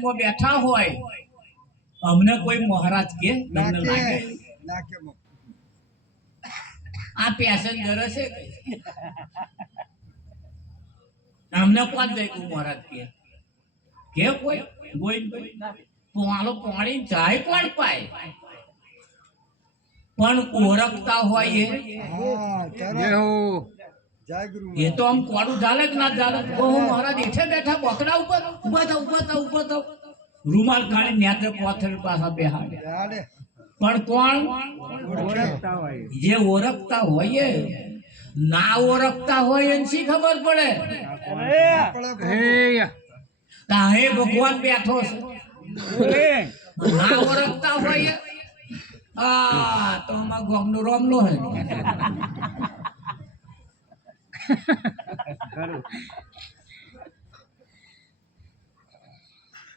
માં બેઠા હોય અમને કોઈ મહારાજ કે તમને લાગે આ પેસેન્જર છે અમને કોણ જાય મહારાજ કે કોઈ પોણો પાણી જાય કોણ પાય પણ ઓળખતા હોય એ તો આમ કોડું ચાલે કે ના ચાલે મહારાજ એઠે બેઠા બોકડા ઉપર ઉભા થાવ રૂમાલ કાઢી ન્યાતે કોથળ પાછા બેહાડે પણ કોણ જે ઓળખતા હોય ના ઓળખતા હોય એને શી ખબર પડે તાહે ભગવાન બેઠો છે ના ઓળખતા હોય તો આમાં ગોમનો રોમલો હે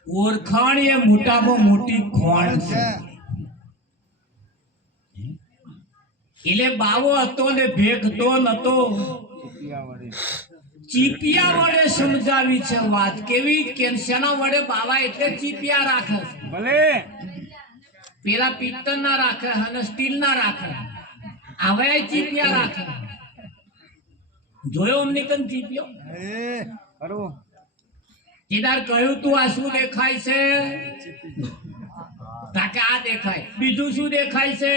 ઓળખાણ એ મોટામાં મોટી ખોણ છે એટલે બાવો હતો ને ભેગતો નતો ચીપિયા વડે સમજાવી છે વાત કેવી કેન્સરના વડે બાવા એટલે ચીપિયા રાખે ભલે પેલા પિત્તળ ના રાખે અને સ્ટીલ ના રાખે હવે ચીપિયા રાખે જોયો અમને કન ચીપિયો કેદાર કહ્યું તું આ શું દેખાય છે તાકે આ દેખાય બીજું શું દેખાય છે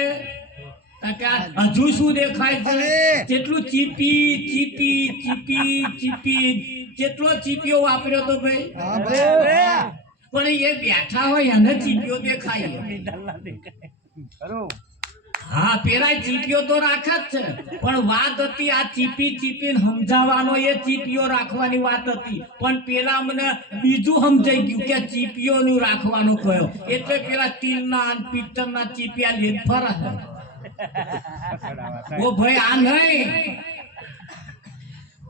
તાકે આ હજુ શું દેખાય છે જેટલું ચીપી ચીપી ચીપી ચીપી જેટલો ચીપિયો વાપર્યો તો ભાઈ પણ એ બેઠા હોય એને ચીપિયો દેખાય હા પેલા ચીપિયો તો રાખે જ છે પણ વાત હતી આ ચીપી ચીપી સમજાવવાનો એ ચીપિયો રાખવાની વાત હતી પણ પેલા મને બીજું સમજાઈ ગયું કે ચીપિયો નું રાખવાનું કયો એટલે પેલા સ્ટીલના પિત્તળના ચીપિયા લઈને ફરે ઓ ભાઈ આ નહીં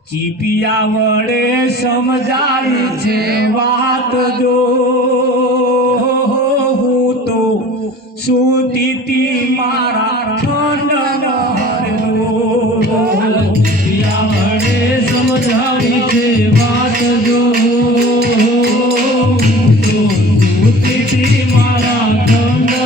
ચીપિયા વડે સમજાવી છે વાત જો હું તો સુતી મારા ચીપિયા વડે સમજાવી છે વાત જો સુતી મારા ઠંડ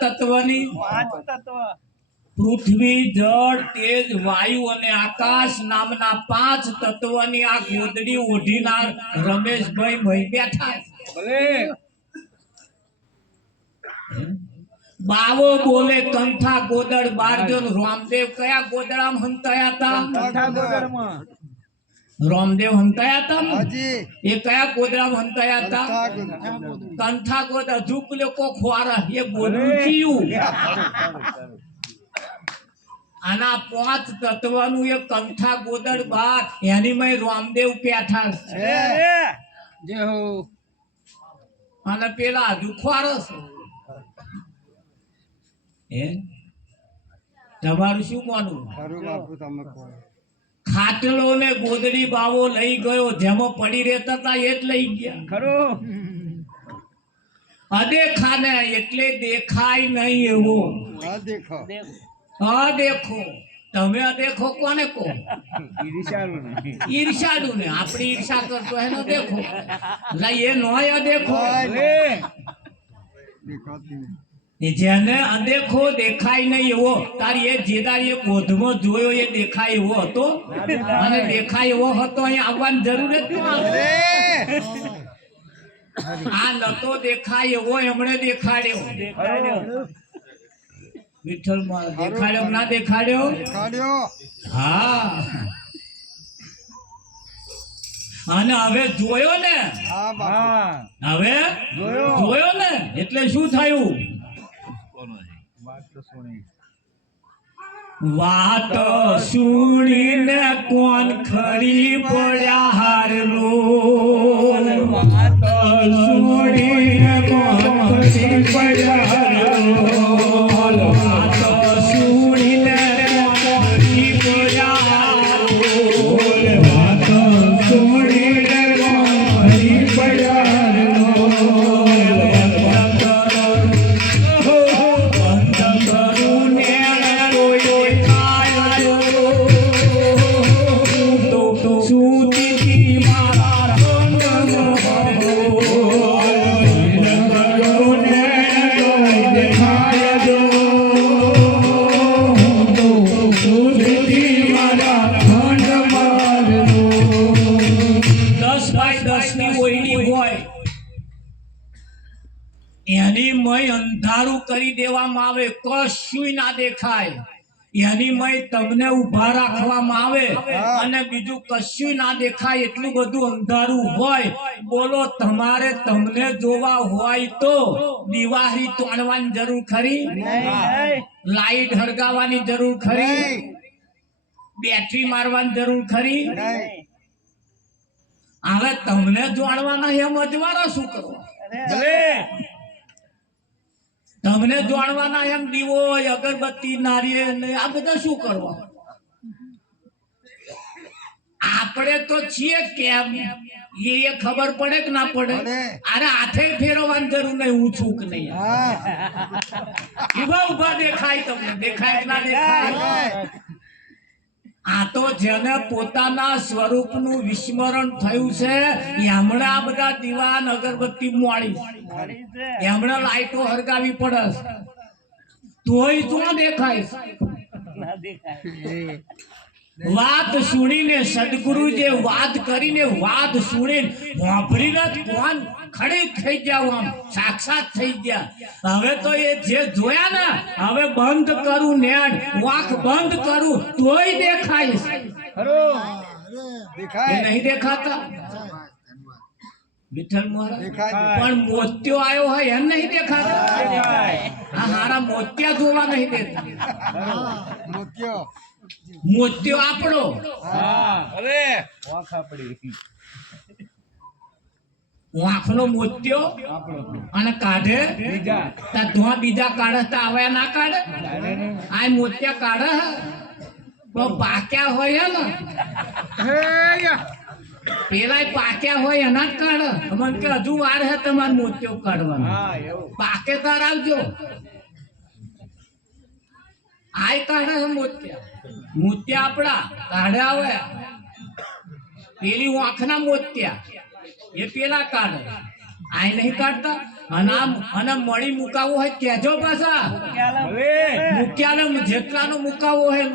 તત્વની પૃથ્વી જળ તેજ વાયુ અને આકાશ નામના 5 તત્વની આ ગોદડી ઓઢીનાર રમેશભાઈ ભાઈ બેઠા બાવો બોલે કંઠા ગોદડ બારજન રામદેવ કયા ગોદડામાં હંતાયા હતા રામદેવ હંતાયા હતા એ કયા ગોદડામાં હંતાયા હતા કંઠા ગોદ હજુ લોકો ખોરા એ બોલવું થયું આના 5 તત્વનું એક કંઠા ગોદડ બાર એની મય રામદેવ પેઠા છે જે હો અને પેલા હજુ ખોરસ એ તમારું શું માનવું ખાટલો ને ગોદડી બાવો લઈ ગયો જેમાં પડી રહેતા હતા એ જ લઈ ગયા ખરો અદેખા ને એટલે દેખાય નહીં એવો અદેખો તમે અદેખો કોને કહો ઈર્ષાળુ ને આપણી ઈર્ષા કરતો એનો દેખો એ નોય અદેખો જેને અદેખો દેખાય નહીં એવો તારી એ જેદાર એ બોધમાં જોયો એ દેખાય એવો હતો અને દેખાય એવો હતો અહીંયા આવવાની જરૂર જ ન આ નતો દેખાય એવો એમણે દેખાડ્યો વિઠ્ઠલ માં દેખાડ્યો ના દેખાડ્યો હા અને હવે જોયો ને હવે જોયો ને એટલે શું થયું વાત સુણીને કોણ ખરી પડ્યા હારલો વાત સુણીને કોણ ખરી પડ્યા હારલો વાત સુણીને કોણ ખરી પડ્યા હારલો વાત સુણીને કોણ ખરી પડ્યા હારલો એની મય અંધારું કરી દેવામાં આવે કશું ના દેખાય એની મય તમને ઉભા રાખવામાં આવે અને બીજું કશું ના દેખાય એટલું બધું અંધારું હોય બોલો તમારે તમને જોવા હોય તો દિવાળી તોડવાની જરૂર ખરી લાઈટ હળગાવવાની જરૂર ખરી બેટરી મારવાની જરૂર ખરી હવે તમને જોડવાના એમ અજવાળા શું કરવા તમને જોડવાના એમ દીવો અગરબત્તી નારિયેળ આ બધા શું કરવા આપણે તો છીએ કેમ એ ખબર પડે કે ના પડે અરે હાથે ફેરવવાની જરૂર નહીં હું છું કે નહીં ઉભા ઉભા દેખાય તમને દેખાય કે ના દેખાય આ તો જેને પોતાના સ્વરૂપનું વિસ્મરણ થયું છે એમણે આ બધા દીવાન અગરબત્તી મોડી એમણે લાઈટો હરગાવી પડે તોય શું દેખાય વાત સુણીને સદગુરુ જે વાત કરીને વાત સુણીને વાપરીને કોણ ખડી થઈ જાવ આમ સાક્ષાત થઈ ગયા હવે તો એ જે જોયા ને હવે બંધ કરું નેટ વાંખ બંધ કરું તોય દેખાય નહીં દેખાતા વિઠ્ઠલ મહારાજ પણ મોત્યો આવ્યો હોય એમ નહીં દેખાતા આ હારા મોત્યા જોવા નહીં દેતા મોત્યો આપણો વાંખનો મોત્યો અને કાઢે બીજા કાઢે તો આવે ના કાઢે આ મોત્યા કાઢે તો પાક્યા હોય ને પેલા પાક્યા હોય એના જ કાઢે મને કે હજુ વાર હે તમારે મોત્યો કાઢવાનો પાકે તાર આવજો આય કાઢે છે મોત્યા આપડા કાઢે આવે પેલી વાંખના મોત્યા એ પેલા કાઢે આય નહીં કાઢતા અને મળી મુકાવો હોય કેજો પાછા મુક્યાને જેટલાનો મુકાવો હોય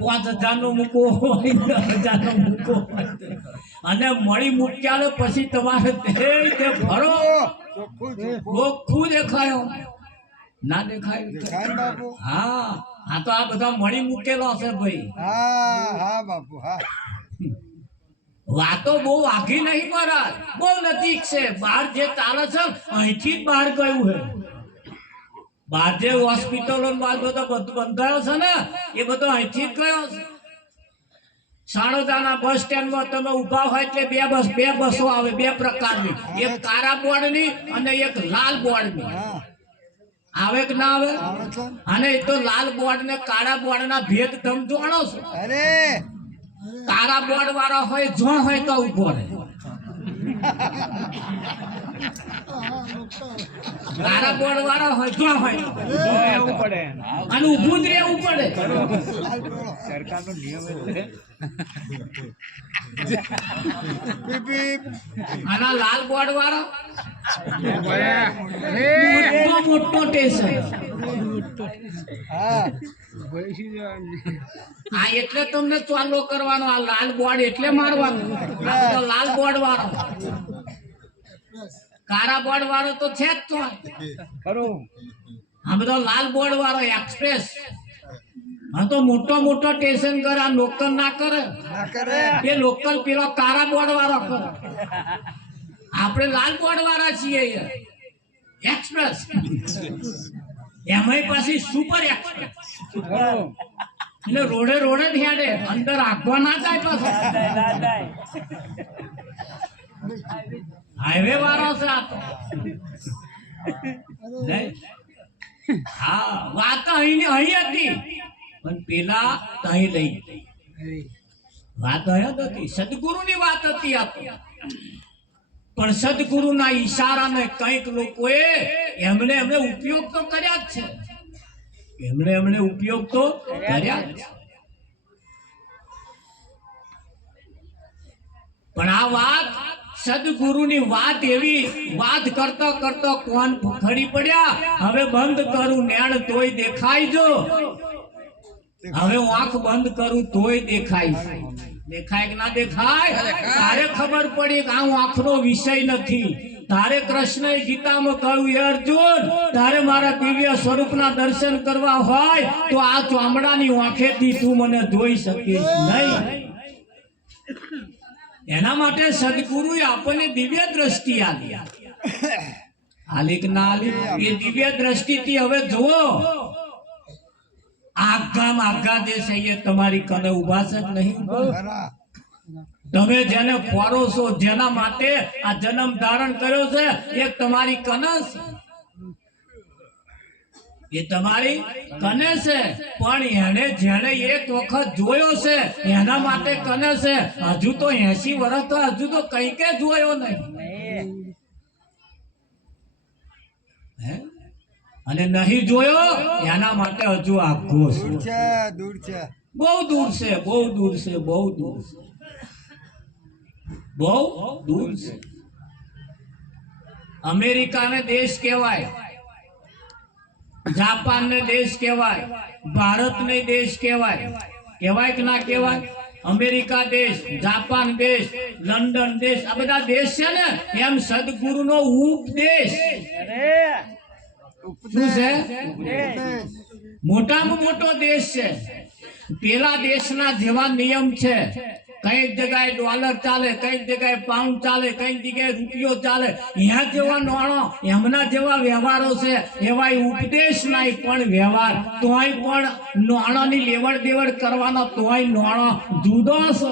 5000 નો મૂકવો હોય 10,000 નો મૂકવો અને મળી મુક્યાને પછી તમારે તે ભરો ચોખ્ખું દેખાયો ના દેખાય હા આ તો આ બધા મળી મૂકેલો છે ભાઈ હા બાપુ હા વાતો બહુ આઘી નહીં મહારાજ બહુ નજીક છે બહાર જે ચાલે છે અહીંથી જ બહાર ગયું છે બહાર જે હોસ્પિટલો બધો બંધાયો છે ને એ બધો અહીંથી જ ગયો છે સાણોદાના બસ સ્ટેન્ડમાં તમે ઉભા હોય એટલે બે બસો આવે બે પ્રકારની એક કાળા બોર્ડની અને એક લાલ બોર્ડની આવે કે ના આવે અને એ તો લાલ બોર્ડ ને કાળા બોર્ડ ના ભેદ તમે જાણો છો અરે કાળા બોર્ડ વાળા હોય જો હોય તો ઉભો રહે કાળા બોર્ડ વાળા હોય જો હોય અને ઉભું જ રહેવું પડે સરકારનો નિયમ આના લાલ બોર્ડ વાળો મોટો સ્ટેશન આ એટલે તમને ચાલો કરવાનો, આ લાલ બોર્ડ એટલે મારવાનું, આ બધો લાલ બોર્ડ વાળો, કાળા બોર્ડ વાળો તો છે જ તો, આ બધો લાલ બોર્ડ વાળો એક્સપ્રેસ. હા તો મોટો મોટો સ્ટેશન કરે, આ લોકલ ના કરે, એ લોકલ પેલો કાળા બોર્ડ વાળો કરે, આપણે લાલ બોર્ડ વાળા છીએ એક્સપ્રેસ, એમાંય પછી સુપર એક્સપ્રેસ. એટલે રોડે રોડે જ હેડે, અંદર આખવા ના જાય પાછો, હાઈવે વાળો છે આ તો. હા વાત અહીં હતી પણ પેલા અહીં લઈ વાત અહીં હતી, સદગુરુની વાત હતી આ તો. પણ સદગુરુના ઈશારાને કઈક લોકોએ એમણે ઉપયોગ તો કર્યા જ છે, એમણે ઉપયોગ તો કર્યા જ છે. પણ આ વાત સદગુરુની વાત એવી વાત કરતો કરતો કોણ ખડી પડ્યા, હવે બંધ કરું નેણ તોય દેખાય જો, હવે આંખ બંધ કરું તોય દેખાય. દેખાય કે ના દેખાય? તારે ખબર પડી કે આ આંખનો વિષય નથી. તારે કૃષ્ણએ ગીતામાં કહ્યું, હે અર્જુન, તારે મારા દિવ્ય સ્વરૂપના દર્શન કરવા હોય તો આ ચામડાની આંખેથી તું મને જોઈ શકીશ નહીં. એના માટે સદગુરુએ આપણને દિવ્ય દ્રષ્ટિ આલી. આલી કે ના આલી? એ દિવ્ય દ્રષ્ટિથી હવે જુઓ, આઘા જે છે એ તમારી કને ઉભા છે નહીં? તમે જેને ખોરો છો, જેના માટે આ જન્મ ધારણ કર્યો છે, એ તમારી કને છે, એ તમારી કને છે. પણ એને જેને એક વખત જોયો છે એના માટે કને છે. હજુ તો 80 વર્ષ તો હજુ તો કઈ કે જોયો નહીં, અને નહીં જોયો એના માટે હજુ આઘો છે, દૂર છે, બહુ દૂર છે, બહુ દૂર છે, બહુ દૂર છે, બહુ દૂર છે. અમેરિકાને દેશ કહેવાય, જાપાન ને દેશ કહેવાય, ભારત ને દેશ કહેવાય, કહેવાય કે ના કહેવાય? અમેરિકા દેશ, જાપાન દેશ, લંડન દેશ, આ બધા દેશ છે ને, એમ સદગુરુ નો ઉપદેશ શું છે? મોટામાં મોટો દેશ છે. પેલા દેશના જેવા નિયમ છે, કઈક જગ્યાએ ડોલર ચાલે, કઈક જગ્યાએ પાઉન્ડ ચાલે, કઈક જગ્યાએ રૂપિયો ચાલે, અહીંયા જેવા નાણો, એમના જેવા વ્યવહારો છે, એવા ઉપદેશ નહીં પણ વ્યવહાર. તોય પણ નાણાની લેવડ દેવડ કરવાનો તોય નાણો જુદો છે,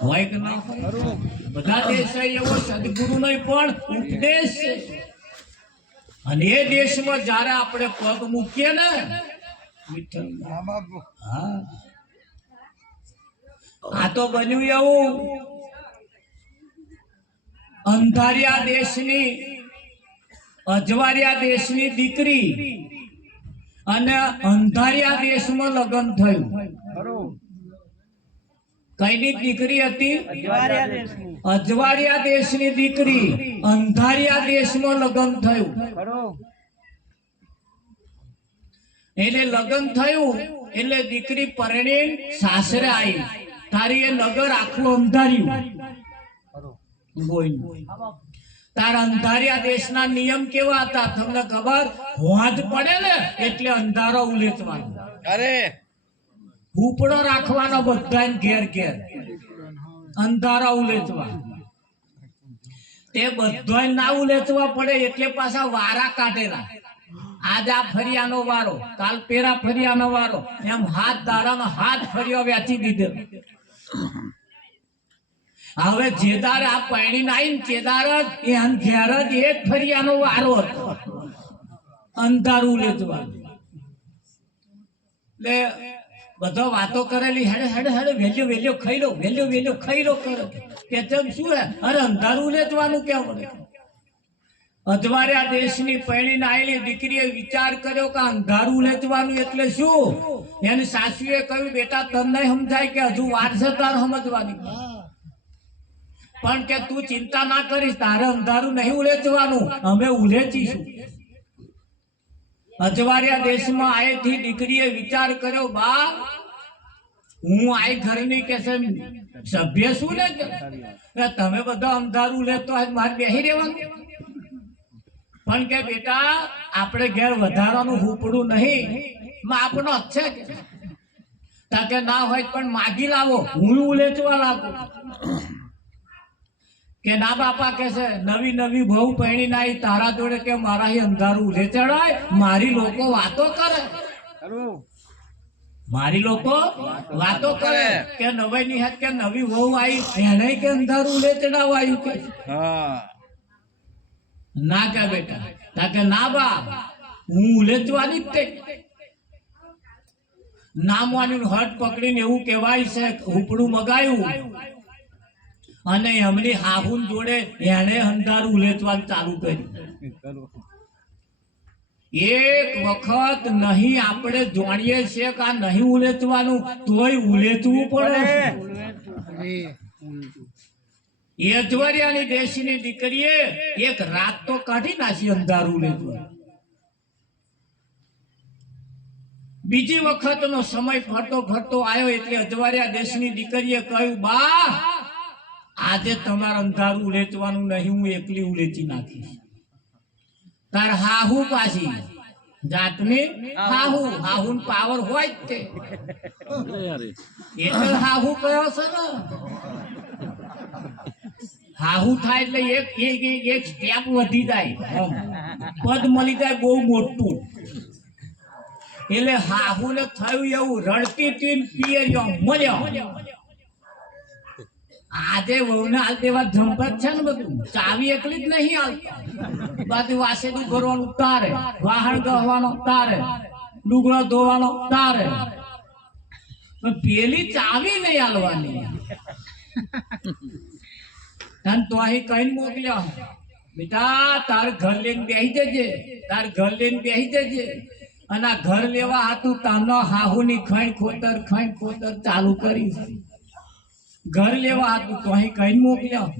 હોય કે ના? બધા દેશ એવો સદગુરુનો પણ ઉપદેશ છે. અને એ દેશમાં જયારે આપણે પગ મૂકીએ ને, આ તો બન્યું એવું, અંધારિયા દેશની, અજવાળિયા દેશની દીકરી અને અંધારિયા દેશમાં લગ્ન થયું. કઈની દીકરી હતી? અજવાળિયા દેશની દીકરી, અંધારિયા દેશમાં લગ્ન થયું. એટલે લગ્ન થયું એટલે દીકરી પરણી સાસરે આવી. તારી એ નગર આખું અંધાર્યું. તારા અંધારિયા દેશના નિયમ કેવા હતા તમને ખબર? હોજ પડે ને એટલે અંધારો ઉલેચવાનો, અરે ઉપડો રાખવાનો, બધા ઘેર ઘેર અંધારા ઉલેચવા. તે બધા ના ઉલેચવા પડે એટલે પાછા વારા કાઢેલા. આજ આ ફરિયાનો વારો, કાલ પેરા ફરિયાનો વારો, એમ હાથ દાડાનો હાથ ફરિયો વેચી દીધો. હવે જેદાર આ પાણી નાઈ કેદાર જ એ ઘેર જ એ જ ફરિયાનો વારો હતો, અંધારું લેચવા. એટલે બધો વાતો કરેલી, હેડે હેડે હેડે વેલ્યો વેલ્યો ખાઈ લો, વેલ્યો વેલ્યો ખાઈ લો કરે કે તેમ શું હે? અરે અંધારું લેચવાનું કેમ પડે? અજવાળિયા દેશની પૈણીને આવેલી દીકરીએ વિચાર કર્યો કે અંધારું લેચવાનું એટલે શું? એની સાસુએ કહ્યું, બેટા તને નહીં સમજાય કે હજુ વાર છે તાર સમજવાની. પણ કે તું ચિંતા ના કરીશ, તારે અંધારું નહીં ઉલેચવાનું, અમે ઉલેચીશું. અજવાળિયા દેશમાં આયેથી દીકરીએ વિચાર કર્યો, બા હું આ ઘરની કે છે સભ્ય શું ને કે તમે બધા અંધારું લેતો આજ મારે બેહી રહેવાનું. પણ કે બેટા આપણે ઘેર વધારાનું હુપડું નહીં, આપણો છે કે ના હોય પણ માગી લાવો, હું ઉલેચવા લાગુ. કે ના બાપા કે છે નવી નવી બહુ પૈણી ના તારા જોડે કે મારા અંધારું ઉલેચડાય, મારી લોકો વાતો કરે, મારી લોકો વાતો કરે કે નવાઈ ની હાથ કે નવી વહુ આવી એને કે અંધારું ઉલેચડાવાયું કે ના કે બેટા કે ના બા હું ઉલેચવાની જ તે. નામવાનું હટ પકડીને એવું કહેવાય છે ઉપડું મગાયું અને એમની હાહુન જોડે એને અંધારું ઉલેચવાનું ચાલુ કર્યું. એક વખત નહીં આપણે જાણીએ છીએ કે આ નહીં ઉલેચવાનું તોય ઉલેચવું પડે. અજવાળિયાની દેશની દીકરીએ એક રાત તો કાઢી નાખી અંધારું ઉલેચવા. બીજી વખતનો સમય ફરતો ફરતો આવ્યો એટલે અજવાળિયા દેશની દીકરીએ કહ્યું, બા આજે તમારે અંધારું ઉલેચવાનું નહીં, હું એકલી ઉલેચી નાખીશ. તાર હાહુ પાછી જાતની હાહુ પાવર હોય જ તે એટલે હાહુ કયો છે ને. હાહુ થાય એટલે એક સ્ટેપ વધી જાય, પદ મળી જાય બહુ મોટું. એટલે હાહુ ને થયું એવું રડતી તીન પિયરિયો મળ્યો. આજે વહુને હાલ દેવા જંપત છે ને, બધું ચાવી એકલી જ નહીં હાલતા, બધું વાસેદું ભરવાનું તારે, વાહણ ગહવાનો તારે, ડુગળો ધોવાનો તારે, પેલી ચાવી નહીં હાલવાની. તો અહીં કઈ મોકલ્યો, બેટા તાર ઘર લઈને બેસી જજે, તાર ઘર લઈને બેસી જજે. અને આ ઘર લેવા હાથું તાનો હાહુની ખણ ખોતર ચાલુ કરીશ. ઘર લેવા હતું તો અહીં કઈ મોકલ્યા.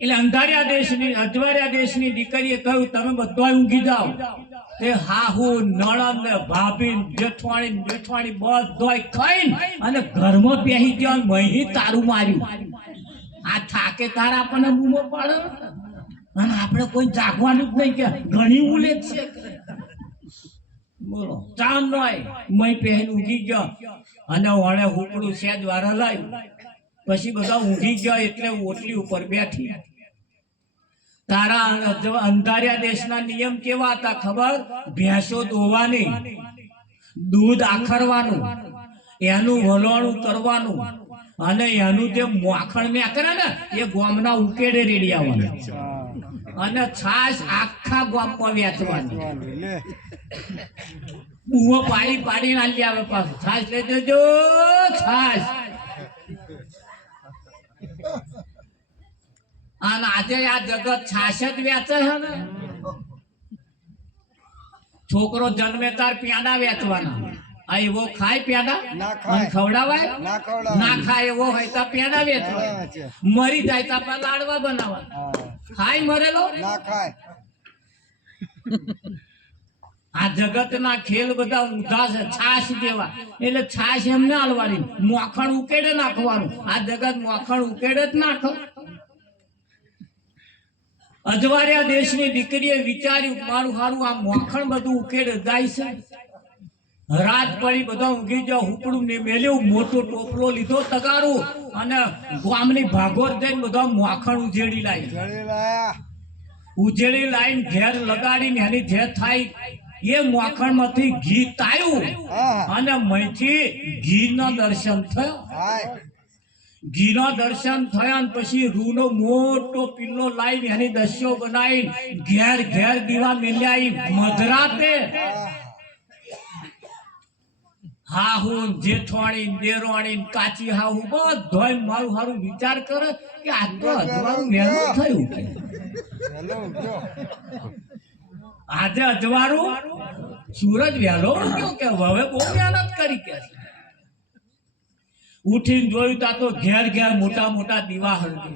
એટલે અંધારિયા દેશની અજવાળિયા દેશની દીકરીએ કહ્યું, તમે બધા ઊંઘી જાઓ. તે હાહુ નણંદ ને ભાભી જેઠવાણી બેઠવાણી બધોય ખાઈને અને ઘરમાં બેસી ગયો, મહી તારું માર્યું. આ થાકે તાર આપણને બૂમો પાડે અને આપણે કોઈ જાગવાનું જ નહીં કે ઘણી ઉલેચ છે. બોલો ચાંદ નોય મય પહેન ઊંઘી ગયો અને વણે હુકડું સેજ વાર હલાયું, પછી બધા ઊંઘી ગયા એટલે ઓટલી ઉપર બેઠી. તારા અંધારિયા દેશના નિયમ કેવા હતા ખબર? ભેંસો દોવાની, દૂધ આખરવાનું, એનું વલોણું કરવાનું અને એનું જે માખણ મેકરે ને એ ગામના ઉકેડે રેડી આવવાનું અને છાશ આખા ગામમાં વેચવાની. બુઓ પાડી પાડી નાલી આવે પાછું, છાશ લઈ જજો છાશ. અને આજે આ જગત છાશ જ વેચે છે ને. છોકરો જન્મે તાર પ્યાડા વેચવાના, આ એવો ખાય પ્યાડા ખવડાવાય ના ખાય એવો હોય તો પ્યાડા વેચવાય, મરી જાય તો આપણે લાડવા બનાવવા. ખાય મરેલો ના ખાય. આ જગત ના ખેલ બધા ઊંધા છે, છાશ જેવા. એટલે છાશ એમને હાલવાની, મોખણ ઉકેડે નાખવાનું. આ જગત મોખણ ઉકેડે જ નાખો. અજવાળિયા દેશની દીકરીએ વિચાર્યું, મારું હારું આ મોખણ બધું ઉકેડે જાય છે. રાત પડી બધા ઊંઘી જાવ, હુપડું ને મેલ્યું, મોટો ટોપલો લીધો તગારું અને ગામની ભાગોર જઈને બધા મોખણ ઉજેડી લાઈન ઘેર લગાડીને એની જે થાય એ મોખણ માંથી ઘી તાયું અને મહીથી ઘી નો દર્શન થયો. ઘી નો દર્શન થયા પછી રૂનો મોટો પિલ્લો લાઈન એની દસ્યો બનાવી ઘેર ઘેર દીવા મેલ્યા. મધરાતે હાહુ જેઠવાણી દેરવાણી કાચી હાહુ બધોય મારું હારું વિચાર કરે કે આ તો અજવાળું વહેલું થયું. આજે અજવાળું સૂરજ વહેલો ઉગ્યો કે હવે બહુ મહેનત કરી કે ઉઠીને જોયું તા તો ઘેર ઘેર મોટા મોટા દીવા હળગે,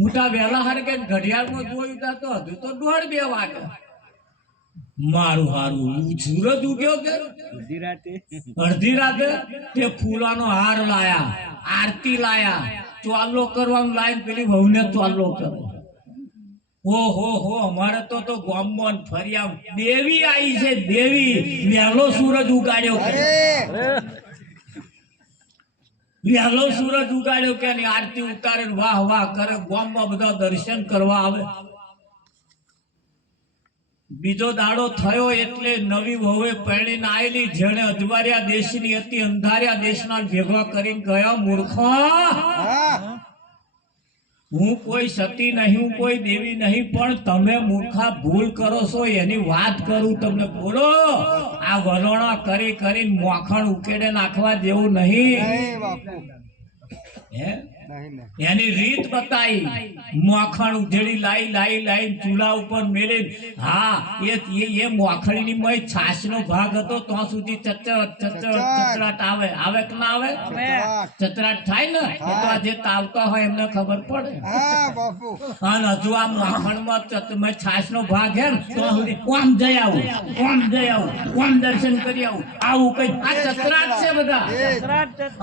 મોટા વેલા હળગે. ઘડિયાળમાં જોયું તા તો હજુ તો 1:30-2 વાગે. મારું હારું સૂરજ ઉગ્યો કે અડધી રાતે તે ફૂલાનો હાર લાયા, આરતી લાયા, ચોલ્લો કરવાનું લાઈન પેલી વહુને ચોલ્લો કરો. હો અમારે તો ગામમાં ફરિયા દેવી આવી છે, દેવી વહેલો સૂરજ ઉગાડ્યો કે વહેલો સૂરજ ઉગાડ્યો કે આરતી ઉતારે વાહ વાહ કરે. ગામમાં બધા દર્શન કરવા આવે. બીજો દાડો થયો એટલે નવી વહુએ પરણીને આવેલી, જેણે અજવાર્યા દેશની હતી, અંધાર્યા દેશના ભેગા કરીને ગયા. મૂર્ખા, હું કોઈ સતી નહીં, હું કોઈ દેવી નહીં, પણ તમે મૂર્ખા ભૂલ કરો છો એની વાત કરું તમને. બોલો, આ વલોણા કરી કરીને મોખણ ઉકેડે નાખવા જેવું નહીં. હે એની રીત બતાવી. મોખણ ઉધેડી લાઈ ચૂલા ઉપર મેલે. હા, એ મોખણીની મય છાશનો ભાગ હતો તો સુધી ચચરાટ આવે કે ના આવે? ચચરાટ થાય ને એ તો જે તાવતા હોય એમને ખબર પડે. અને હજુ આ મોખણમાં છાશનો ભાગ હે ને તો સુધી ઓમ જઈ આવું, ઓમ દર્શન કરી આવું કઈ આ ચચરાટ છે બધા.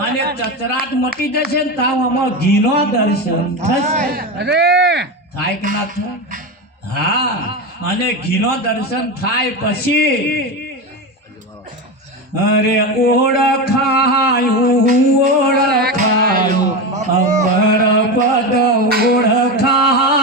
અને ચચરાટ મટી જશે ને તાવ આમાં ઘીનો દર્શન થશે. થાય કે ના થાય? હા, અને ઘીનો દર્શન થાય પછી અરે ઓળખાયું અમર પદ ઓળખાયું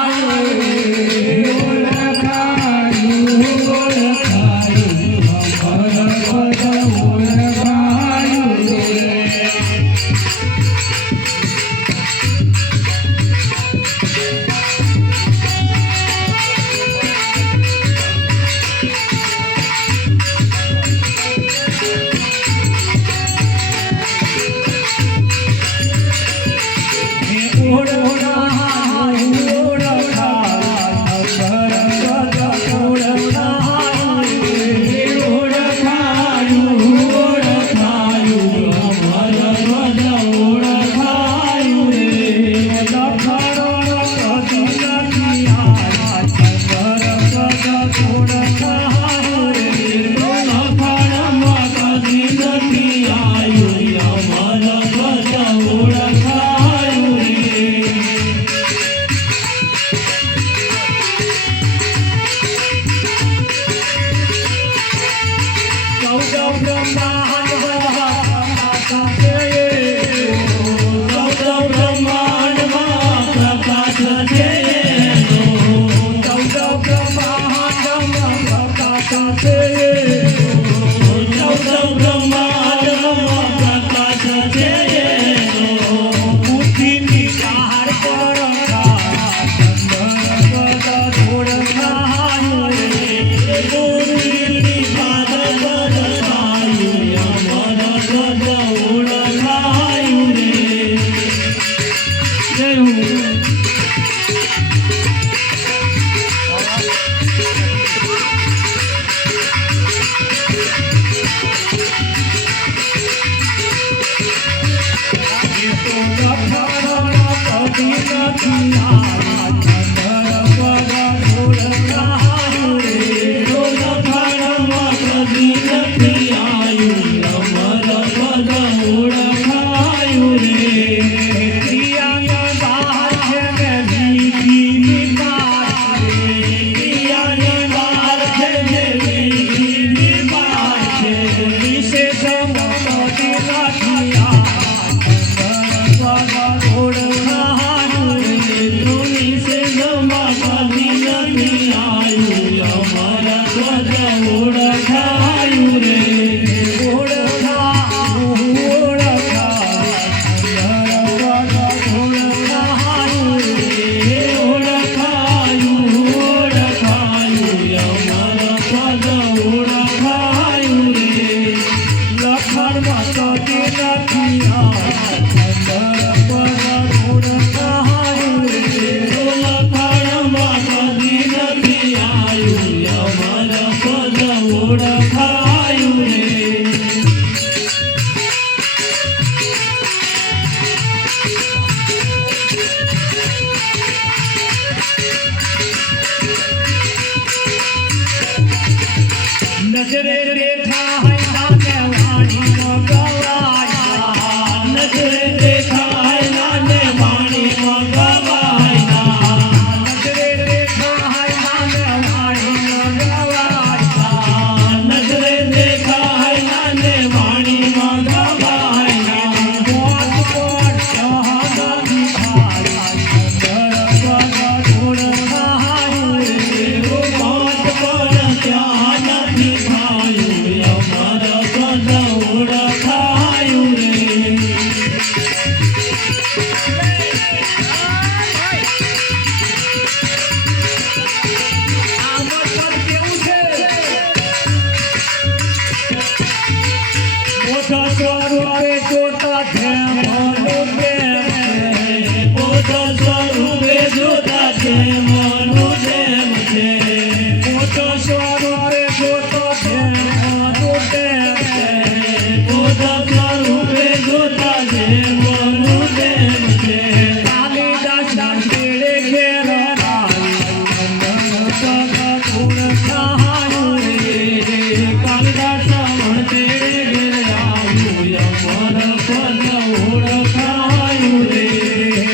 પદ ઓળખાયું રે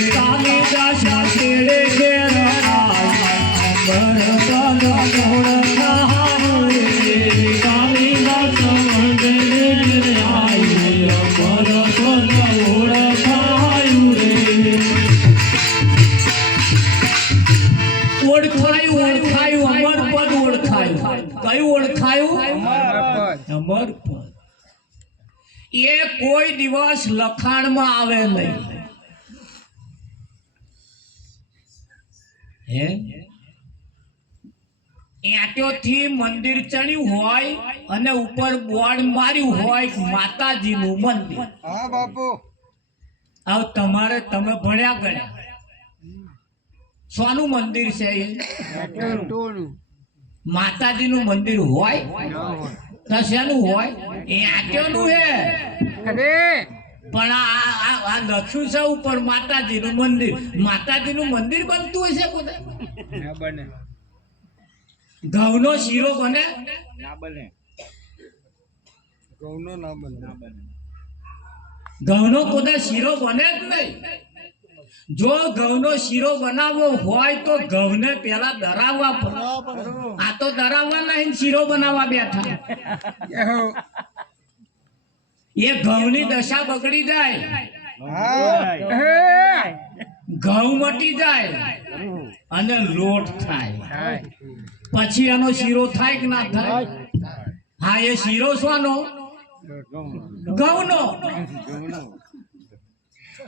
કાલિદાસ તેડે ઘેર આય અમર પદ ઓળખાયું રે કાલિદાસ મંડળે ઘેર આય અમર પદ ઓળખાયું રે ઓળખાયું અમર પદ ઓળખાયું કયું ઓળખાયું અમર પદ એ કોઈ દિવસ લખાણમાં આવે નહીં હે ઈંટોથી મંદિર ચણ્યું હોય અને ઉપર બોર્ડ માર્યું હોય માતાજીનું મંદિર હા બાપુ આવ તમારે તમે ભણ્યા ગણ્યા સોનું મંદિર છે એ માતાજીનું મંદિર હોય તો શેનું હોય એ આટ્યોનું હે પણ આ લખ્યું છે ઉપર માતાજીનું મંદિર બનતું હશે બધા ઘઉંનો શીરો બને ઘઉંનો કોદા શીરો બને જ નહીં જો ઘઉંનો શીરો બનાવવો હોય તો ઘઉંને પેલા દરાવવા પડે આ તો દરાવવા નહીં શીરો બનાવવા બેઠા એ ઘઉંની દશા બગડી જાય ઘઉં મટી જાય અને લોટ થાય પછી એનો શીરો થાય કે ના થાય હા એ શીરો શાનો ઘઉંનો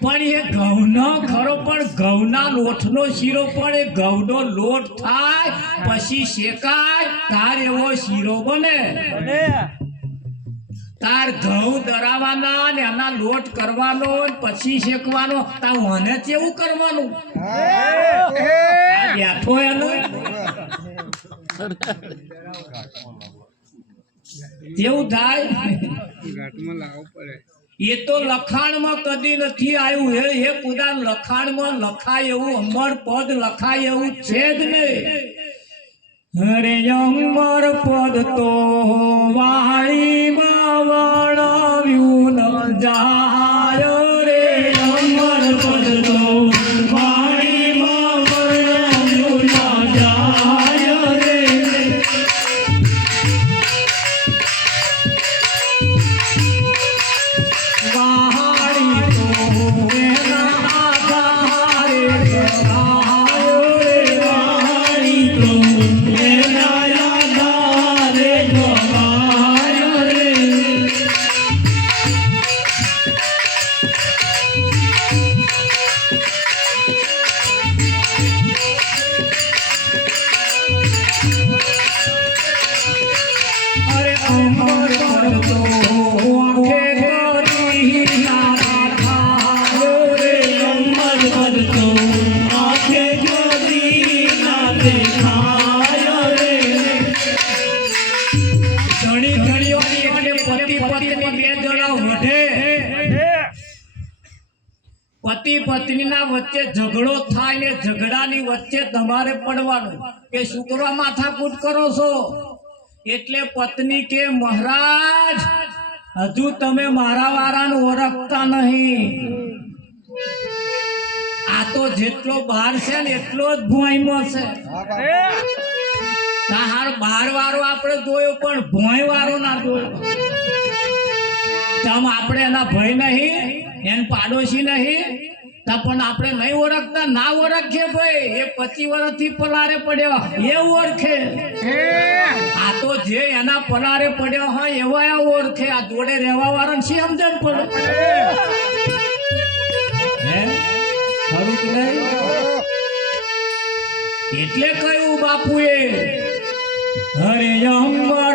પણ એ ઘઉંનો ખરો પણ ઘઉંના લોટનો શીરો પણ એ ઘઉંનો લોટ થાય પછી શેકાય તાર એવો શીરો બને તાર ઘઉં દરાવાના ને એના લોટ કરવાનો પછી શેકવાનો તાર મને કેવું કરવાનું બેઠો એનો કેવું થાય એ તો લખાણમાં કદી નથી આવ્યું હે એ ખુદા લખાણમાં લખાય એવું અમર પદ લખાય એવું છે જ નહીં અરે અમર પદ તો વાણીમાં વર્ણવ્યું ન જાય રે અમર પદ તો વાણીમાં વર્ણવ્યું ન જાય રે પતિ પત્નીના વચ્ચે ઝઘડો થાય ને ઝઘડાની વચ્ચે તમારે પડવાનું કે શુક્ર માથાકૂટ કરો છો એટલે પત્ની કે મહારાજ હજુ તમે મારા વારાને ઓળખતા નહીં આ તો જેટલો બહાર છે ને એટલો જ ભોંયમાં છે તાર બહાર વાળો આપણે જોયો પણ ભોંય વાળો ના જોયો તમ આપણે એના ભય નહીં એન પાડોશી નહીં પણ આપણે નહીં ઓળખતા ના ઓળખીએ ભાઈ એ 25 વર્ષથી પલારે પડ્યો એ ઓળખે આ તો જે એના પલારે પડ્યો હોય એવા ઓળખે આ જોડે રહેવા વાળાને શી સમજણ પડે હે ખરું કે નહીં એટલે કહ્યું બાપુએ હરે અમર